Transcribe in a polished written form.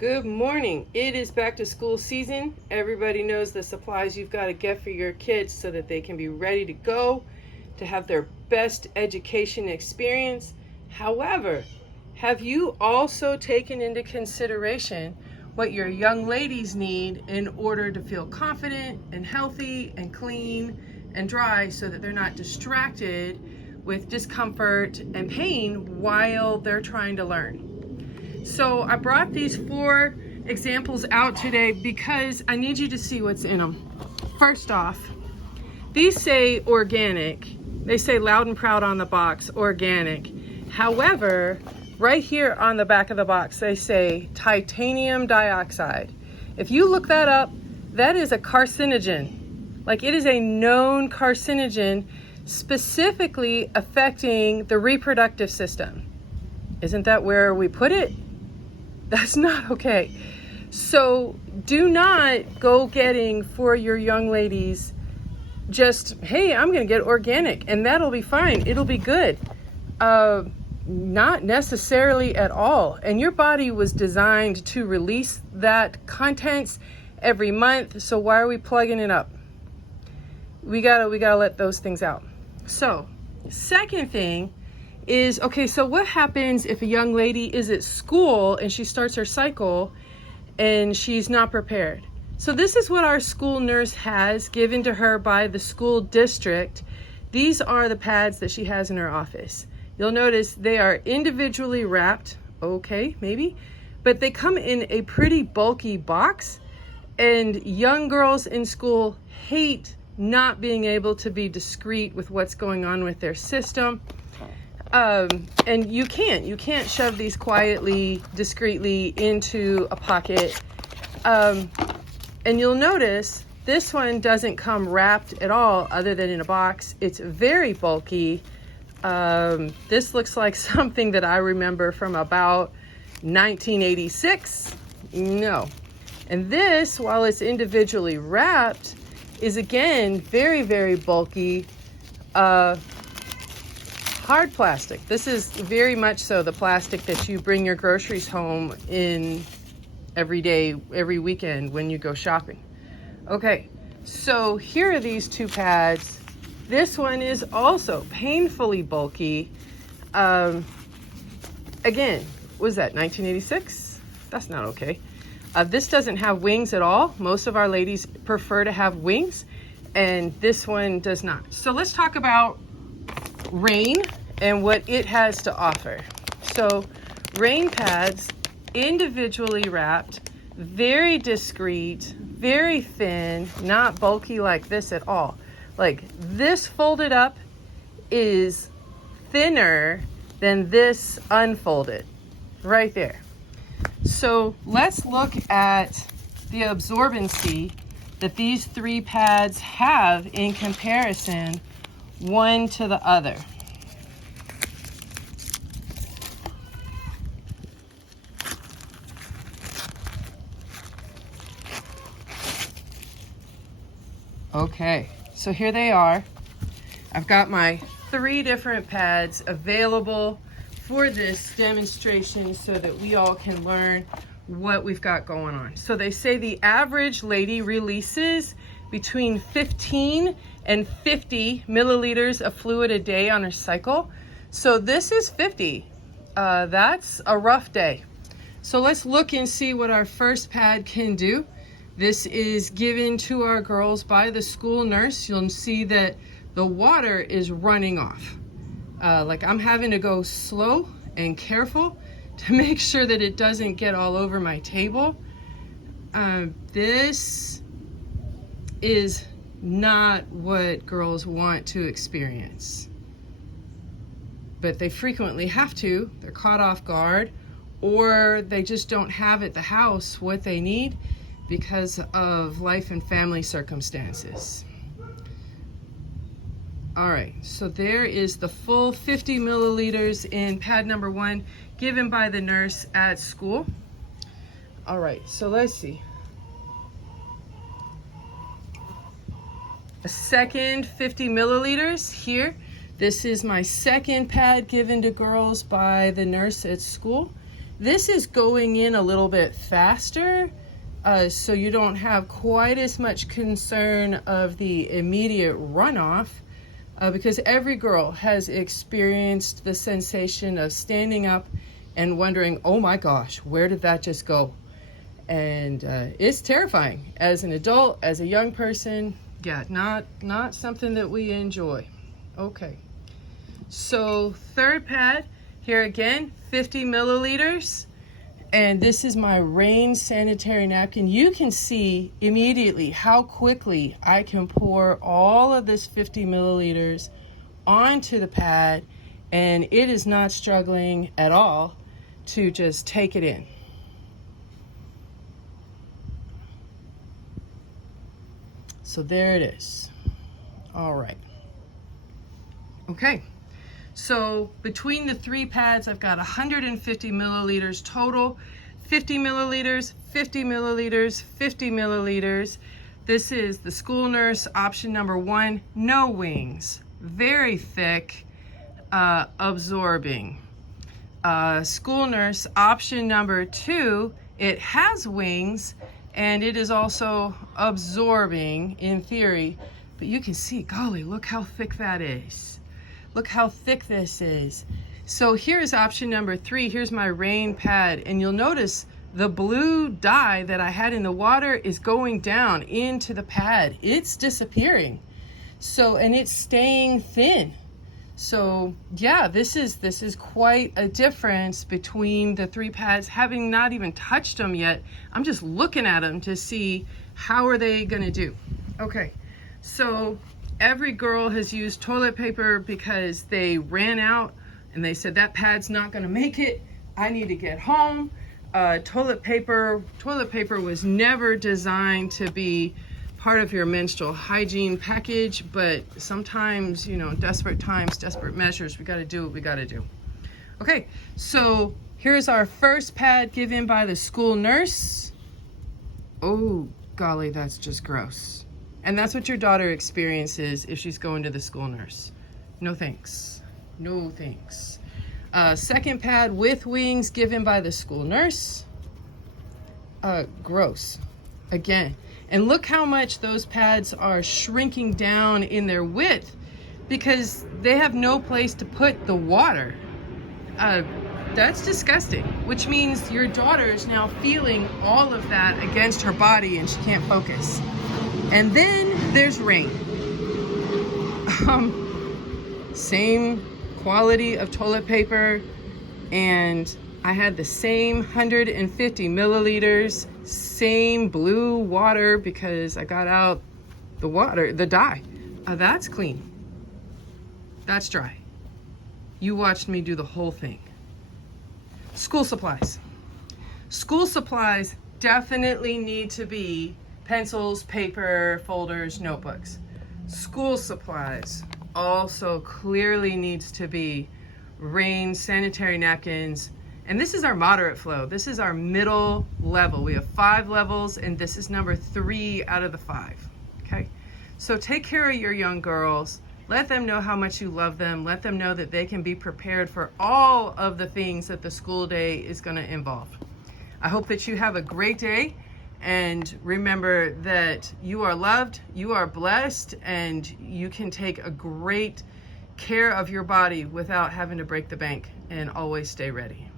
Good morning. It is back to school season. Everybody knows the supplies you've got to get for your kids so that they can be ready to go, to have their best education experience. However, have you also taken into consideration what your young ladies need in order to feel confident and healthy and clean and dry so that they're not distracted with discomfort and pain while they're trying to learn? So I brought these 4 examples out today because I need you to see what's in them. First off, these say organic. They say loud and proud on the box, organic. However, right here on the back of the box, they say titanium dioxide. If you look that up, that is a carcinogen. Like, it is a known carcinogen specifically affecting the reproductive system. Isn't that where we put it? That's not okay. So do not go getting for your young ladies just, hey, I'm gonna get organic and that'll be fine, it'll be good. Not necessarily at all. And your body was designed to release that contents every month, so why are we plugging it up? We gotta let those things out. So second thing is, okay, so what happens if a young lady is at school and she starts her cycle and she's not prepared? So this is what our school nurse has given to her by the school district. These are the pads that she has in her office. You'll notice they are individually wrapped, okay, maybe, but they come in a pretty bulky box, and young girls in school hate not being able to be discreet with what's going on with their system. And you can't shove these quietly, discreetly into a pocket. And you'll notice this one doesn't come wrapped at all other than in a box. It's very bulky. This looks like something that I remember from about 1986. No. And this, while it's individually wrapped, is again very, very bulky. Hard plastic. This is very much so the plastic that you bring your groceries home in every day, every weekend when you go shopping. Okay, so here are these 2 pads. This one is also painfully bulky. Again, was that 1986? That's not okay. This doesn't have wings at all. Most of our ladies prefer to have wings, and this one does not. So let's talk about Rain and what it has to offer. So Rain pads, individually wrapped, very discreet, very thin, not bulky like this at all. Like, this folded up is thinner than this unfolded, right there. So let's look at the absorbency that these 3 pads have in comparison one to the other. Okay, so here they are. I've got my 3 different pads available for this demonstration so that we all can learn what we've got going on. So they say the average lady releases between 15 and 50 milliliters of fluid a day on her cycle. So this is 50. That's a rough day. So let's look and see what our first pad can do. This is given to our girls by the school nurse. You'll see that the water is running off. Like, I'm having to go slow and careful to make sure that it doesn't get all over my table. This is not what girls want to experience, but they frequently have to. They're caught off guard, or they just don't have at the house what they need because of life and family circumstances. All right, so there is the full 50 milliliters in pad number 1 given by the nurse at school. All right, so let's see. A second 50 milliliters here. This is my second pad given to girls by the nurse at school. This is going in a little bit faster, so you don't have quite as much concern of the immediate runoff, because every girl has experienced the sensation of standing up and wondering, oh my gosh, where did that just go? And it's terrifying as an adult, as a young person. Yeah, not something that we enjoy. Okay, so third pad, here again, 50 milliliters. And this is my Rain sanitary napkin. You can see immediately how quickly I can pour all of this 50 milliliters onto the pad, and it is not struggling at all to just take it in. So there it is. All right. Okay. So between the 3 pads, I've got 150 milliliters total. 50 milliliters, 50 milliliters, 50 milliliters. This is the school nurse option number 1, no wings, very thick, absorbing. School nurse option number 2, it has wings and it is also absorbing in theory, but you can see, golly, look how thick that is. Look how thick this is. So here's option number 3. Here's my Rain pad, and you'll notice the blue dye that I had in the water is going down into the pad. It's disappearing. So, and it's staying thin. So yeah, this is quite a difference between the 3 pads. Having not even touched them yet, I'm just looking at them to see how are they gonna do. Okay, so every girl has used toilet paper because they ran out and they said that pad's not gonna make it. I need to get home. Toilet paper was never designed to be part of your menstrual hygiene package, but sometimes, you know, desperate times, desperate measures, we gotta do what we gotta do. Okay, so here's our first pad given by the school nurse. Oh, golly, that's just gross. And that's what your daughter experiences if she's going to the school nurse. No thanks. No thanks. Second pad with wings given by the school nurse. Gross. Again. And look how much those pads are shrinking down in their width because they have no place to put the water. That's disgusting, which means your daughter is now feeling all of that against her body and she can't focus. And then there's Rain. Same quality of toilet paper, and I had the same 150 milliliters, same blue water because I got out the water, the dye. That's clean. That's dry. You watched me do the whole thing. School supplies. School supplies definitely need to be pencils, paper, folders, notebooks. School supplies also clearly needs to be Rain sanitary napkins. And this is our moderate flow. This is our middle level. We have 5 levels, and this is number 3 out of the 5. Okay? So take care of your young girls. Let them know how much you love them. Let them know that they can be prepared for all of the things that the school day is going to involve. I hope that you have a great day. And remember that you are loved, you are blessed, and you can take a great care of your body without having to break the bank, and always stay ready.